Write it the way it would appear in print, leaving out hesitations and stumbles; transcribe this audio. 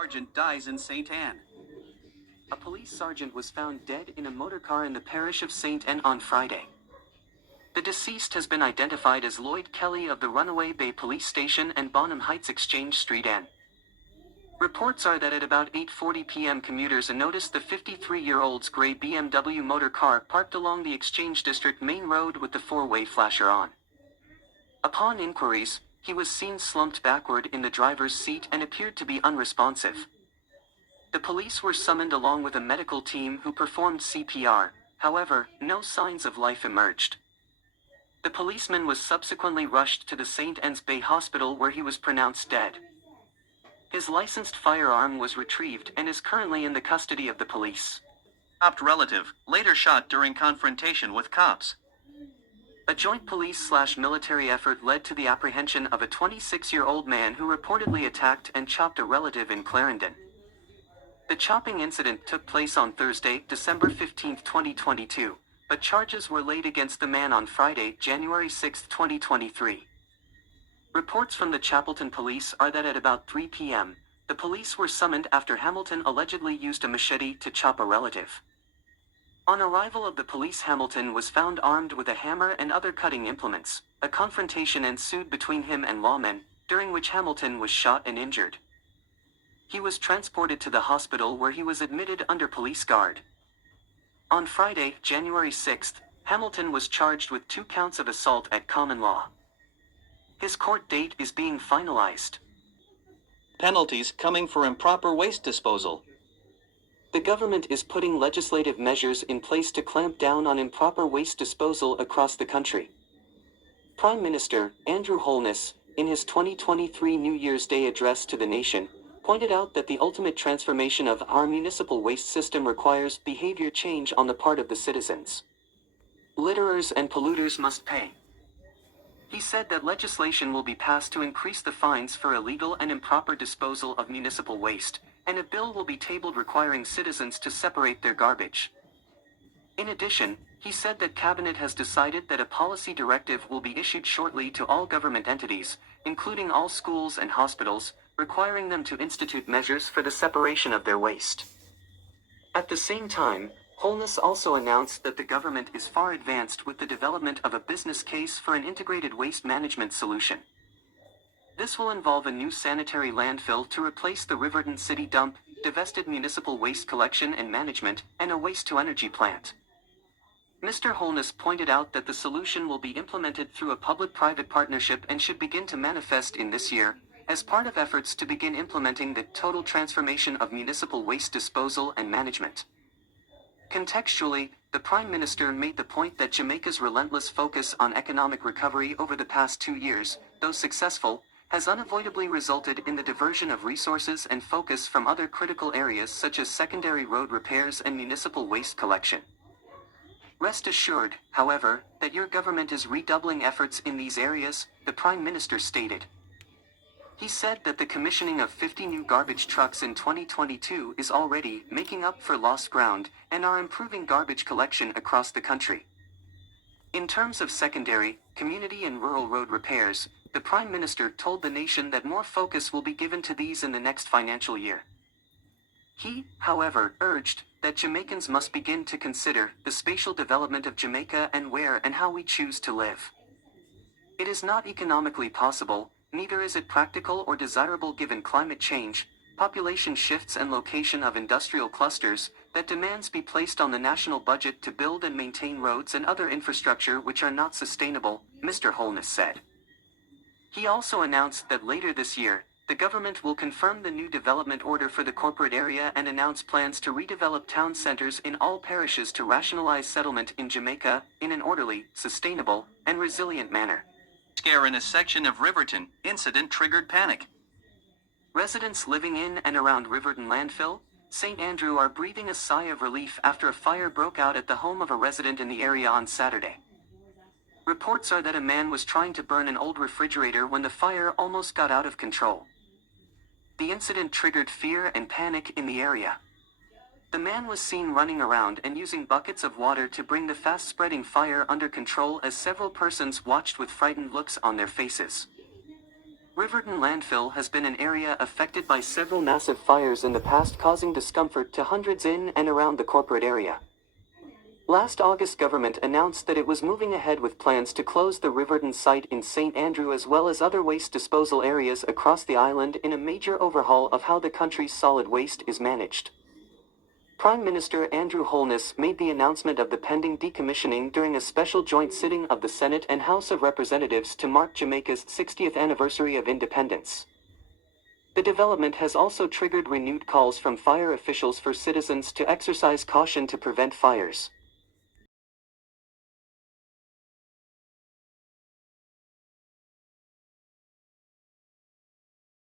sergeant dies in St. Anne. A police sergeant was found dead in a motorcar in the parish of St. Anne on Friday. The deceased has been identified as Lloyd Kelly of the Runaway Bay Police Station and Bonham Heights Exchange Street N. Reports are that at about 8:40 p.m. commuters noticed the 53-year-old's gray BMW motor car parked along the Exchange District main road with the four-way flasher on. Upon inquiries, he was seen slumped backward in the driver's seat and appeared to be unresponsive. The police were summoned along with a medical team who performed CPR, however, no signs of life emerged. The policeman was subsequently rushed to the St. Anne's Bay Hospital where he was pronounced dead. His licensed firearm was retrieved and is currently in the custody of the police. Chopped relative, later shot during confrontation with cops. A joint police/military effort led to the apprehension of a 26-year-old man who reportedly attacked and chopped a relative in Clarendon. The chopping incident took place on Thursday, December 15, 2022, but charges were laid against the man on Friday, January 6, 2023. Reports from the Chapelton police are that at about 3 p.m., the police were summoned after Hamilton allegedly used a machete to chop a relative. On arrival of the police, Hamilton was found armed with a hammer and other cutting implements. A confrontation ensued between him and lawmen, during which Hamilton was shot and injured. He was transported to the hospital where he was admitted under police guard. On Friday, January 6, Hamilton was charged with 2 counts of assault at common law. His court date is being finalized. Penalties coming for improper waste disposal. The government is putting legislative measures in place to clamp down on improper waste disposal across the country. Prime Minister Andrew Holness, in his 2023 New Year's Day address to the nation, pointed out that the ultimate transformation of our municipal waste system requires behavior change on the part of the citizens. Litterers and polluters must pay. He said that legislation will be passed to increase the fines for illegal and improper disposal of municipal waste, and a bill will be tabled requiring citizens to separate their garbage. In addition, he said that Cabinet has decided that a policy directive will be issued shortly to all government entities, including all schools and hospitals, requiring them to institute measures for the separation of their waste. At the same time, Holness also announced that the government is far advanced with the development of a business case for an integrated waste management solution. This will involve a new sanitary landfill to replace the Riverton City dump, divested municipal waste collection and management, and a waste-to-energy plant. Mr. Holness pointed out that the solution will be implemented through a public-private partnership and should begin to manifest in this year, as part of efforts to begin implementing the total transformation of municipal waste disposal and management. Contextually, the Prime Minister made the point that Jamaica's relentless focus on economic recovery over the past 2 years, though successful, has unavoidably resulted in the diversion of resources and focus from other critical areas such as secondary road repairs and municipal waste collection. Rest assured, however, that your government is redoubling efforts in these areas, the Prime Minister stated. He said that the commissioning of 50 new garbage trucks in 2022 is already making up for lost ground and are improving garbage collection across the country. In terms of secondary, community and rural road repairs, the Prime Minister told the nation that more focus will be given to these in the next financial year. He, however, urged that Jamaicans must begin to consider the spatial development of Jamaica and where and how we choose to live. It is not economically possible, neither is it practical or desirable given climate change, population shifts and location of industrial clusters, that demands be placed on the national budget to build and maintain roads and other infrastructure which are not sustainable, Mr. Holness said. He also announced that later this year, the government will confirm the new development order for the corporate area and announce plans to redevelop town centers in all parishes to rationalize settlement in Jamaica in an orderly, sustainable, and resilient manner. Scare in a section of Riverton, incident triggered panic. Residents living in and around Riverton Landfill, St. Andrew are breathing a sigh of relief after a fire broke out at the home of a resident in the area on Saturday. Reports are that a man was trying to burn an old refrigerator when the fire almost got out of control. The incident triggered fear and panic in the area. The man was seen running around and using buckets of water to bring the fast-spreading fire under control as several persons watched with frightened looks on their faces. Riverton landfill has been an area affected by several massive fires in the past, causing discomfort to hundreds in and around the corporate area. Last August, government announced that it was moving ahead with plans to close the Riverton site in St. Andrew as well as other waste disposal areas across the island in a major overhaul of how the country's solid waste is managed. Prime Minister Andrew Holness made the announcement of the pending decommissioning during a special joint sitting of the Senate and House of Representatives to mark Jamaica's 60th anniversary of independence. The development has also triggered renewed calls from fire officials for citizens to exercise caution to prevent fires.